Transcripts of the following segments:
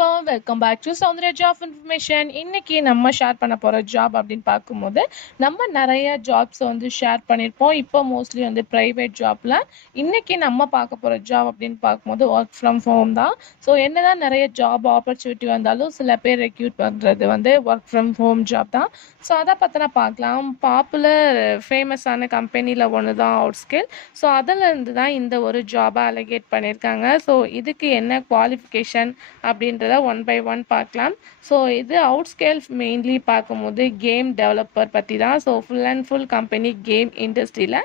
Welcome back to Soundarya job information. இன்னைக்கு நம்ம share பண்ண போகிற ஜாப் அப்படின்னு பார்க்கும்போது நம்ம நிறைய ஜாப்ஸ் வந்து ஷேர் பண்ணியிருப்போம். இப்போ மோஸ்ட்லி வந்து ப்ரைவேட் ஜாப்பில் இன்னைக்கு நம்ம பார்க்க போகிற ஜாப் அப்படின்னு பார்க்கும்போது ஒர்க் ஃப்ரம் ஹோம் தான். ஸோ என்னதான் நிறைய ஜாப் ஆப்பர்ச்சுனிட்டி வந்தாலும் சில பேர் ரெக்யூட் பண்ணுறது வந்து ஒர்க் ஃப்ரம் ஹோம் ஜாப் தான். ஸோ அதை பற்றின பார்க்கலாம். பாப்புலர் ஃபேமஸான கம்பெனியில் ஒன்று தான் அவுட்ஸ்கில். ஸோ அதிலிருந்து தான் இந்த ஒரு ஜாபை அலகேட் பண்ணியிருக்காங்க. ஸோ இதுக்கு என்ன குவாலிஃபிகேஷன் அப்படின்றத ஒன் பை ஒன் பார்க்கலாம். ஸோ இது அவுட்ஸ்கேல் மெயின்லி பார்க்கும்போது கேம் டெவலப்பர் பற்றி தான். So full and full company game இண்டஸ்ட்ரியில்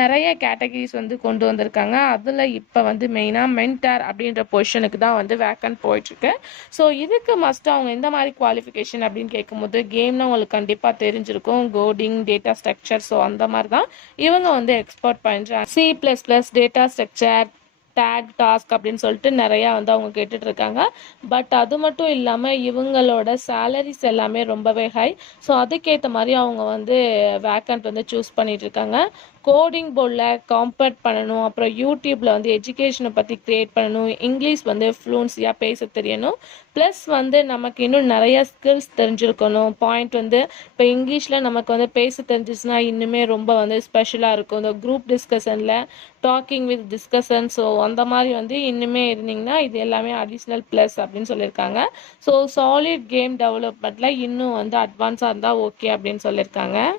நிறைய கேட்டகரிஸ் வந்து கொண்டு வந்திருக்காங்க. அதில் இப்போ வந்து மெயினாக மென்டார் அப்படின்ற பொசிஷனுக்கு தான் வந்து வேக்கன்ட் போயிட்டுருக்கு. ஸோ இதுக்கு மஸ்ட் அவங்க எந்த மாதிரி குவாலிஃபிகேஷன் அப்படின்னு கேட்கும்போது கேம்னா உங்களுக்கு கண்டிப்பாக தெரிஞ்சிருக்கும். கோடிங், டேட்டா ஸ்ட்ரக்சர், ஸோ அந்த மாதிரி தான் இவங்க வந்து எக்ஸ்போர்ட் பண்ணுறாங்க. C++, data structure, take, task அப்படின்னு சொல்லிட்டு நிறையா வந்து அவங்க கேட்டுட்டு இருக்காங்க. பட் அது மட்டும் இல்லாமல் இவங்களோட சேலரிஸ் எல்லாமே ரொம்பவே ஹை. ஸோ அதுக்கேற்ற மாதிரி அவங்க வந்து வேக்கண்ட் வந்து சூஸ் பண்ணிட்டு இருக்காங்க. கோடிங் போர்டில் காம்பேட் பண்ணணும், அப்புறம் யூடியூப்பில் வந்து எஜுகேஷனை பற்றி க்ரியேட் பண்ணணும், இங்கிலீஷ் வந்து ஃப்ளூன்ஸியாக பேச தெரியணும், ப்ளஸ் வந்து நமக்கு இன்னும் நிறைய ஸ்கில்ஸ் தெரிஞ்சிருக்கணும். பாயிண்ட் வந்து இப்போ இங்கிலீஷில் நமக்கு வந்து பேச தெரிஞ்சிச்சுன்னா இன்னுமே ரொம்ப வந்து ஸ்பெஷலாக இருக்கும். இந்த குரூப் டிஸ்கஷனில் டாக்கிங் வித் டிஸ்கஷன், ஸோ அந்த மாதிரி வந்து இன்னுமே இருந்தீங்கன்னா இது எல்லாமே அடிஷ்னல் ப்ளஸ் அப்படின்னு சொல்லியிருக்காங்க. ஸோ சாலிட் கேம் டெவலப்மெண்ட்டில் இன்னும் வந்து அட்வான்ஸாக இருந்தால் ஓகே அப்படின்னு சொல்லியிருக்காங்க.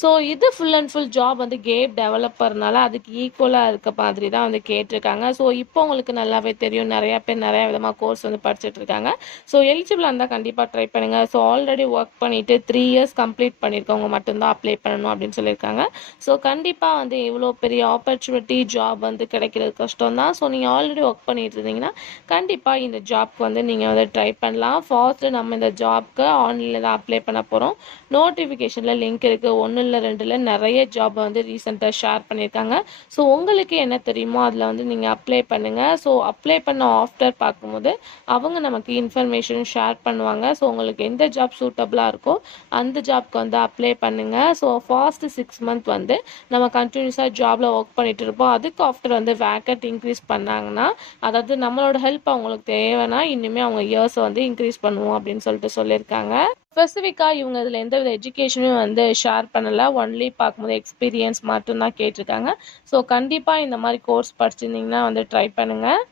ஸோ இது ஃபுல் அண்ட் ஃபுல் ஜாப் வந்து கேம் டெவலப்பர்னால அதுக்கு ஈக்குவலாக இருக்க மாதிரி தான் வந்து கேட்டிருக்காங்க. ஸோ இப்போ உங்களுக்கு நல்லாவே தெரியும், நிறையா பேர் நிறையா விதமாக கோர்ஸ் வந்து படிச்சுட்டு இருக்காங்க. ஸோ எலிஜிபிளாக இருந்தால் கண்டிப்பாக ட்ரை பண்ணுங்கள். ஸோ ஆல்ரெடி ஒர்க் பண்ணிவிட்டு 3 இயர்ஸ் கம்ப்ளீட் பண்ணியிருக்கவங்க மட்டும்தான் அப்ளை பண்ணணும் அப்படின்னு சொல்லியிருக்காங்க. ஸோ கண்டிப்பாக வந்து இவ்வளோ பெரிய ஆப்பர்ச்சுனிட்டி ஜாப் வந்து கிடைக்கிறது கஷ்டம் தான். ஸோ நீங்கள் ஆல்ரெடி ஒர்க் பண்ணிட்டு இருந்தீங்கன்னா கண்டிப்பாக இந்த ஜாப்க்கு வந்து நீங்கள் வந்து ட்ரை பண்ணலாம். ஃபாஸ்ட்டு நம்ம இந்த ஜாப்க்கு ஆன்லைனில் தான் அப்ளை பண்ண போகிறோம். நோட்டிஃபிகேஷனில் லிங்க் இருக்குது. 1 இல்லை 2 நிறைய ஜாப் வந்து ரீசெண்டாக ஷேர் பண்ணியிருக்காங்க. ஸோ உங்களுக்கு என்ன தெரியுமோ அதில் வந்து நீங்கள் அப்ளை பண்ணுங்கள். ஸோ அப்ளை பண்ண ஆஃப்டர் பார்க்கும்போது அவங்க நமக்கு இன்ஃபர்மேஷன் ஷேர் பண்ணுவாங்க. ஸோ உங்களுக்கு எந்த ஜாப் சூட்டபுளாக இருக்கோ அந்த ஜாப்க்கு வந்து அப்ளை பண்ணுங்கள். ஸோ ஃபாஸ்ட்டு 6 மந்த் வந்து நம்ம கண்டினியூஸாக ஜாபில் ஒர்க் பண்ணிகிட்டு இருப்போம். அதுக்கு ஆஃப்டர் வந்து வேக்கண்ட் இன்க்ரீஸ் பண்ணாங்கன்னா, அதாவது நம்மளோட ஹெல்ப் அவங்களுக்கு தேவைன்னா இன்னுமே அவங்க இயர்ஸை வந்து இன்க்ரீஸ் பண்ணுவோம் அப்படின்னு சொல்லியிருக்காங்க. ஸ்பெசிஃபிக்காக இவங்க இதில் எந்தவித எஜுகேஷனும் வந்து ஷேர் பண்ணலை. ஒன்லி பார்க்கும்போது எக்ஸ்பீரியன்ஸ் மட்டும்தான் கேட்டிருக்காங்க. ஸோ கண்டிப்பாக இந்த மாதிரி கோர்ஸ் படிச்சிருந்தீங்கன்னா வந்து ட்ரை பண்ணுங்கள்.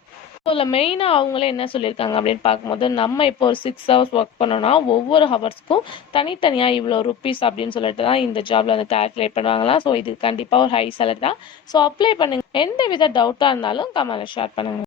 ஸோ இதில் மெயினாக அவங்களே என்ன சொல்லியிருக்காங்க அப்படின்னு பார்க்கும்போது நம்ம இப்போ ஒரு 6 ஹவர்ஸ் ஒர்க் பண்ணோன்னா ஒவ்வொரு ஹவர்ஸ்க்கும் தனித்தனியாக இவ்வளோ ருப்பீஸ் அப்படின்னு சொல்லிட்டு தான் இந்த ஜாபில் வந்து கால்குலேட் பண்ணுவாங்களாம். ஸோ இது கண்டிப்பாக ஒரு ஹை சேலரி தான். ஸோ அப்ளை பண்ணுங்கள். எந்த வித டவுட்டாக இருந்தாலும் கமெண்ட்ல ஷேர் பண்ணுங்கள்.